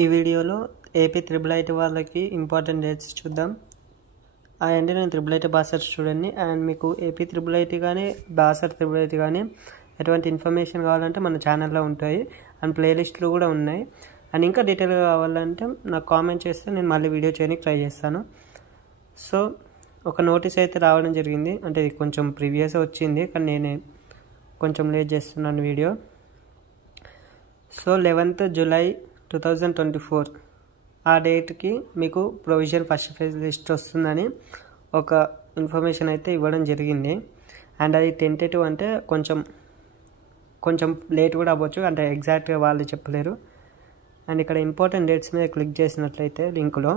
ఈ వీడియోలో AP triple IT వాళ్ళకి ఇంపార్టెంట్ డేట్స్ చూద్దాం. అండ్ నేను త్రిబుల్ ఐటీ బాసర్ స్టూడెంట్ని. అండ్ మీకు ఏపీ త్రిబుల్ ఐటీ కానీ బాసర్ త్రిబుల్ ఐటీ కానీ ఎటువంటి ఇన్ఫర్మేషన్ కావాలంటే మన ఛానల్లో ఉంటాయి. అండ్ ప్లేలిస్ట్లు కూడా ఉన్నాయి. అండ్ ఇంకా డీటెయిల్గా కావాలంటే నాకు కామెంట్ చేస్తే నేను మళ్ళీ వీడియో చేయడానికి ట్రై చేస్తాను. సో ఒక నోటీస్ అయితే రావడం జరిగింది. అంటే ఇది కొంచెం ప్రీవియస్ వచ్చింది, కానీ నేనే కొంచెం లేట్ చేస్తున్నాను వీడియో. సో 11th July 2024 ఆ డేట్కి మీకు ప్రొవిజన్ ఫస్ట్ ఫేజ్ లిస్ట్ వస్తుందని ఒక ఇన్ఫర్మేషన్ అయితే ఇవ్వడం జరిగింది. అండ్ అది టెంటేటివ్, అంటే కొంచెం లేట్ కూడా అవ్వచ్చు, అంటే ఎగ్జాక్ట్గా వాళ్ళు చెప్పలేరు. అండ్ ఇక్కడ ఇంపార్టెంట్ డేట్స్ మీద క్లిక్ చేసినట్లయితే లింకులో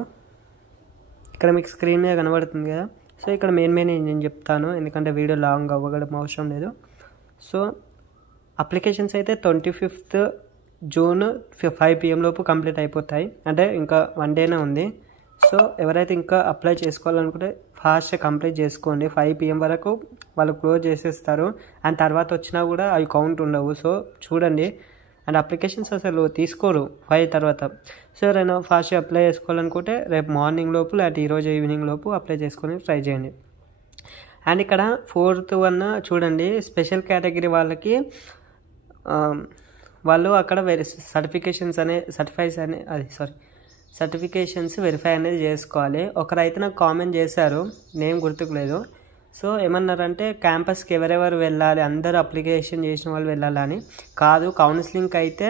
ఇక్కడ మీకు స్క్రీన్ మీద కనబడుతుంది కదా. సో ఇక్కడ మెయిన్ నేను చెప్తాను, ఎందుకంటే వీడియో లాంగ్ అవ్వడం అవసరం లేదు. సో అప్లికేషన్స్ అయితే 25th June 5 PM లోపు కంప్లీట్ అయిపోతాయి. అంటే ఇంకా 1 డేనే ఉంది. సో ఎవరైతే ఇంకా అప్లై చేసుకోవాలనుకుంటే ఫాస్ట్గా కంప్లీట్ చేసుకోండి. 5 PM వరకు వాళ్ళు క్లోజ్ చేసేస్తారు. అండ్ తర్వాత వచ్చినా కూడా అవి కౌంట్ ఉండవు. సో చూడండి. అండ్ అప్లికేషన్స్ అసలు తీసుకోరు 5 తర్వాత. సో ఎవరైనా ఫాస్ట్గా అప్లై చేసుకోవాలనుకుంటే రేపు మార్నింగ్ లోపు లేకపోతే ఈరోజు ఈవినింగ్ లోపు అప్లై చేసుకొని ట్రై చేయండి. అండ్ ఇక్కడ 4th one చూడండి, స్పెషల్ కేటగిరీ వాళ్ళకి వాళ్ళు అక్కడ సర్టిఫికేషన్స్ వెరిఫై అనేది చేసుకోవాలి. ఒకరైతే నాకు కామెంట్ చేశారు, నేమ్ గుర్తుకులేదు. సో ఏమన్నారంటే క్యాంపస్కి ఎవరెవరు వెళ్ళాలి, అందరూ అప్లికేషన్ చేసిన వాళ్ళు వెళ్ళాలని కాదు, కౌన్సిలింగ్కి అయితే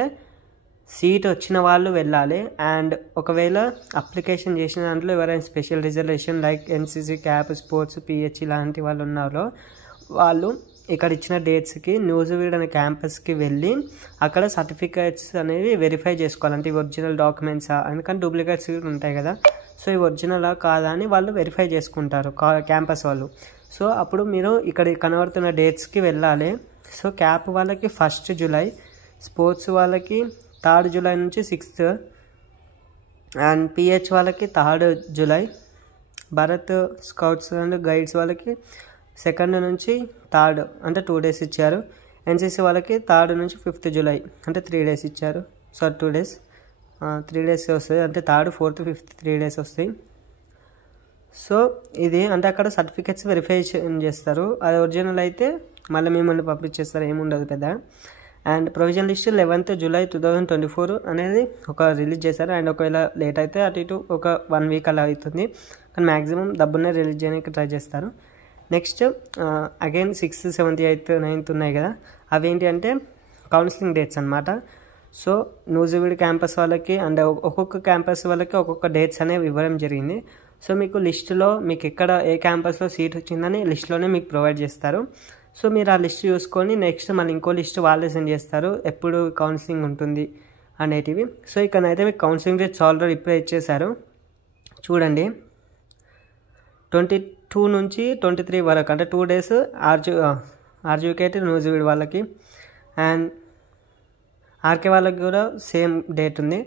సీట్ వచ్చిన వాళ్ళు వెళ్ళాలి. అండ్ ఒకవేళ అప్లికేషన్ చేసిన దాంట్లో ఎవరైనా special reservation like NCC, cap, sports, pH ఇలాంటి వాళ్ళు ఉన్నారో వాళ్ళు ఇక్కడ ఇచ్చిన డేట్స్కి న్యూజివీడ్ అనే క్యాంపస్కి వెళ్ళి అక్కడ సర్టిఫికేట్స్ అనేవి వెరిఫై చేసుకోవాలి. అంటే ఇవి ఒరిజినల్ డాక్యుమెంట్సా, ఎందుకంటే డూప్లికేట్స్ ఉంటాయి కదా. సో ఇవి ఒరిజినలా కాదా అని వాళ్ళు వెరిఫై చేసుకుంటారు క్యాంపస్ వాళ్ళు. సో అప్పుడు మీరు ఇక్కడ కనబడుతున్న డేట్స్కి వెళ్ళాలి. సో క్యాప్ వాళ్ళకి 1st July, స్పోర్ట్స్ వాళ్ళకి 3rd July నుంచి 6th, అండ్ పిహెచ్ వాళ్ళకి 3rd July, Bharat scouts and guides వాళ్ళకి 2nd నుంచి 3rd, అంటే 2 days ఇచ్చారు. ఎన్సీసీ వాళ్ళకి 3rd నుంచి 5th July, అంటే 3 days ఇచ్చారు. 2 days 3 days వస్తాయి, అంటే 3rd, 4th, 5th 3 days వస్తాయి. సో ఇది అంటే అక్కడ సర్టిఫికెట్స్ వెరిఫికేషన్ చేస్తారు. అది ఒరిజినల్ అయితే మళ్ళీ మిమ్మల్ని పంపించేస్తారు, ఏముండదు పెద్ద. And provision list 11th July 2024 అనేది ఒక రిలీజ్ చేశారు. అండ్ ఒకవేళ లేట్ అయితే అటు ఇటు ఒక 1 week అలా అవుతుంది, కానీ మ్యాక్సిమం డబ్బునే రిలీజ్ చేయడానికి ట్రై చేస్తారు. Next again 6th, 7th, 8th, 9th ఉన్నాయి కదా, అవేంటి అంటే కౌన్సిలింగ్ డేట్స్ అనమాట. సో న్యూజివీడ్ క్యాంపస్ వాళ్ళకి అండ్ ఒక్కొక్క క్యాంపస్ వాళ్ళకి ఒక్కొక్క డేట్స్ అనేవి ఇవ్వడం జరిగింది. సో మీకు లిస్టులో మీకు ఎక్కడ ఏ క్యాంపస్లో సీట్ వచ్చిందని లిస్టులోనే మీకు ప్రొవైడ్ చేస్తారు. సో మీరు ఆ లిస్ట్ చూసుకొని నెక్స్ట్ మళ్ళీ ఇంకో లిస్ట్ వాళ్ళే సెండ్ చేస్తారు ఎప్పుడు కౌన్సిలింగ్ ఉంటుంది అనేటివి. సో ఇక్కడైతే మీకు కౌన్సిలింగ్ డేట్స్ ఆల్రెడీ ఇప్పుడే ఇచ్చేశారు. చూడండి, 22 నుంచి 23 వరకు, అంటే 2 days ఆర్జీకేటీ న్యూజివీడ్ వాళ్ళకి. అండ్ ఆర్కే వాళ్ళకి కూడా సేమ్ డేట్ ఉంది.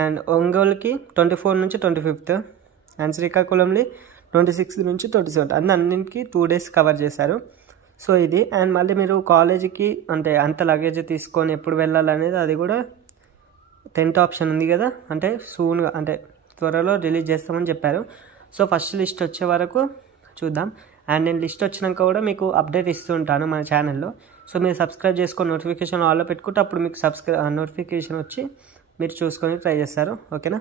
అండ్ ఒంగోలుకి 24 నుంచి 25th, అండ్ శ్రీకాకుళంలో 26 నుంచి 27th, అన్నింటికి 2 days కవర్ చేశారు. సో ఇది. అండ్ మళ్ళీ మీరు కాలేజీకి అంటే అంత లగేజ్ తీసుకొని ఎప్పుడు వెళ్ళాలనేది అది కూడా 10th ఆప్షన్ ఉంది కదా, అంటే సూన్గా అంటే త్వరలో రిలీజ్ చేస్తామని చెప్పారు. సో ఫస్ట్ లిస్ట్ వచ్చే వరకు చూద్దాం. అండ్ నేను లిస్ట్ వచ్చినాక కూడా మీకు అప్డేట్ ఇస్తూ ఉంటాను మన ఛానల్లో. సో మీరు సబ్స్క్రైబ్ చేసుకొని నోటిఫికేషన్ ఆల్లో పెట్టుకుంటే అప్పుడు మీకు నోటిఫికేషన్ వచ్చి మీరు చూసుకొని ట్రై చేస్తారు. ఓకేనా?